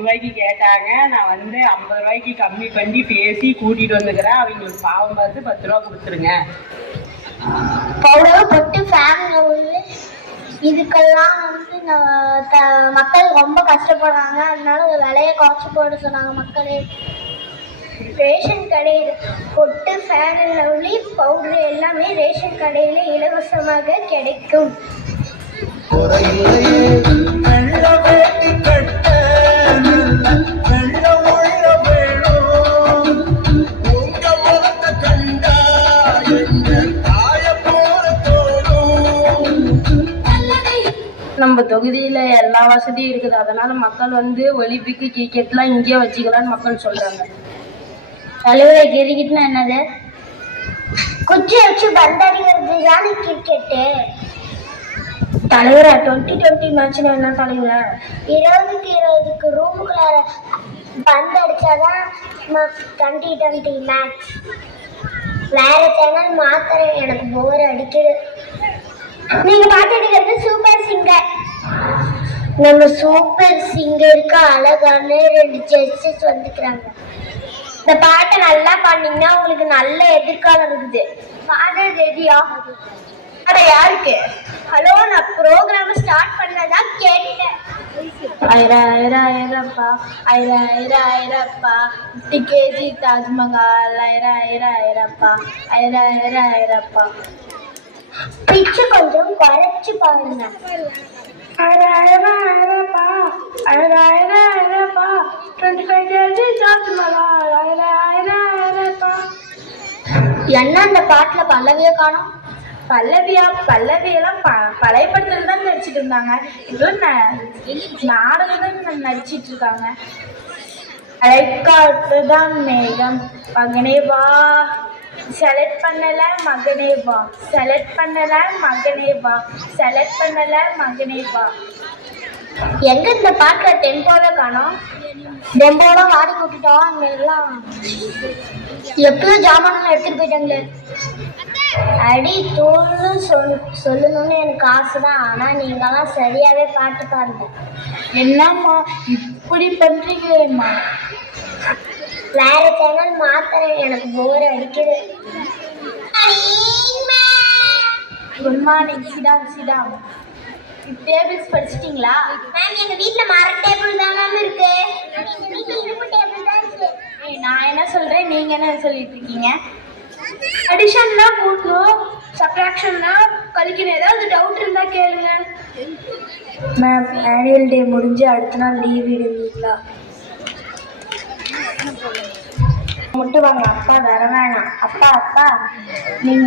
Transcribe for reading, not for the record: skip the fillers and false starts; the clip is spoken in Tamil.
ரூபாய்க்கு கேட்டாங்க. நான் 50 ரூபாய்க்கு கம்மி பண்ணி பேசி கூட்டிட்டு வந்துக்கிறேன். அவங்களுக்கு பாவம் பார்த்து 10 ரூபா கொடுத்துருங்க. பவுடர் போட்டு ஃபேன்ல இதுக்கெல்லாம் மக்கள் ரொம்ப கஷ்டப்படுறாங்க. அதனால விலையை குறைச்சி போட சொன்னாங்க மக்களே. ரேஷன் கடையில் பொட்டு ஃபேனில் உள்ளி பவுடர் எல்லாமே ரேஷன் கடையில் இலவசமாக கிடைக்கும். நம்ம தொகுதியில எல்லா வசதியும் இருக்குது. அதனால மக்கள் ஒலிம்பிக்கு கிரிக்கெட்லாம் இங்கேயே வச்சுக்கலான்னு மக்கள் சொல்றாங்க. தலைவரை கிரிக்கெட்னா என்னது? குச்சி வச்சு பந்தடிக்கிறது தானே கிரிக்கெட்டு. தலைவரை 2020 மேட்ச்னா என்ன தலைவரை? 20க்கு 20க்கு ரூமுக்குள்ளார பந்து அடிச்சாதான் 2020 மேட்ச். வேற சேனல் மாத்திரம் எனக்கு போர் அடிக்குது. நீங்க பாத்துக்கிறது சூப்பர் சிங்கர். நம்ம சூப்பர் சிங்கருக்கு அழகான 2 ஜட்ஜஸ் வந்துக்கிறாங்க. இந்த பாட்டை நல்லா பாடினீங்கன்னா உங்களுக்கு நல்ல எதிர்காலம் இருக்குது. பாட ரெடியா? அட யாருக்கு? ஹலோ, நான் ப்ரோக்ராம் ஸ்டார்ட் பண்ணதா கேட்டேன். ஐரப்பா 50 kg தாஜ்மஹால் ஐரப்பா பிச்சு கொஞ்சம் குறைச்சு பாருங்க. ஐரப்பா 25 kg தாஜ்மஹால் ஐரப்பா. என்ன அந்த பாட்டுல பல்லவிய காணோம்? பல்லவியெல்லாம் பழைய படத்துல தான் நடிச்சிட்டு இருந்தாங்க. இதெல்லாம் நாடகம் தான் நடிச்சிட்டு இருக்காங்க. அழைக்காட்டு தான் மேகம் மகனே வா, செலக்ட் பண்ணல மகனே வா, செலக்ட் பண்ணல மகனே வா, செலக்ட் பண்ணல மகனே வா. எங்க இந்த பாட்டுல டெம்போவே காணோம்? டெம்போலாம் வாடி கூட்டிட்டோம். அங்க எல்லாம் எப்பயும் ஜாமான் எடுத்துட்டு போயிட்டாங்களே. அடி தூள்னு சொல்லணும்னு எனக்கு ஆசைதான். ஆனா நீங்கெல்லாம் சரியாவே பாட்டு பாருங்க. என்னம்மா இப்படி பண்றீங்களேம்மா? வேற சேனல் மாத்திரம் எனக்கு போர் அடிக்குது. Good morning. சிடாம். டேபிள்ஸ் படிச்சிட்டீங்களா? மேம், எங்க வீட்ல மர டேபிள் தான் மேம் இருக்கு. எங்க வீட்ல இரும்பு டேபிள் தான் இருக்கு. நான் என்ன சொல்றேன், நீங்க என்ன சொல்லிட்டு இருக்கீங்க? அடிஷன்னா கூட்டணும், சப்ட்ராக்ஷன்னா கழிக்கணும். ஏதாவது டவுட் இருந்தா கேளுங்க. மேம், ஆனுவல் டே முடிஞ்சு அடுத்த நாள் லீவ் விடுவீங்களா? மட்டும் வாங்க. அப்பா வர வேணாம். அப்பா நீங்க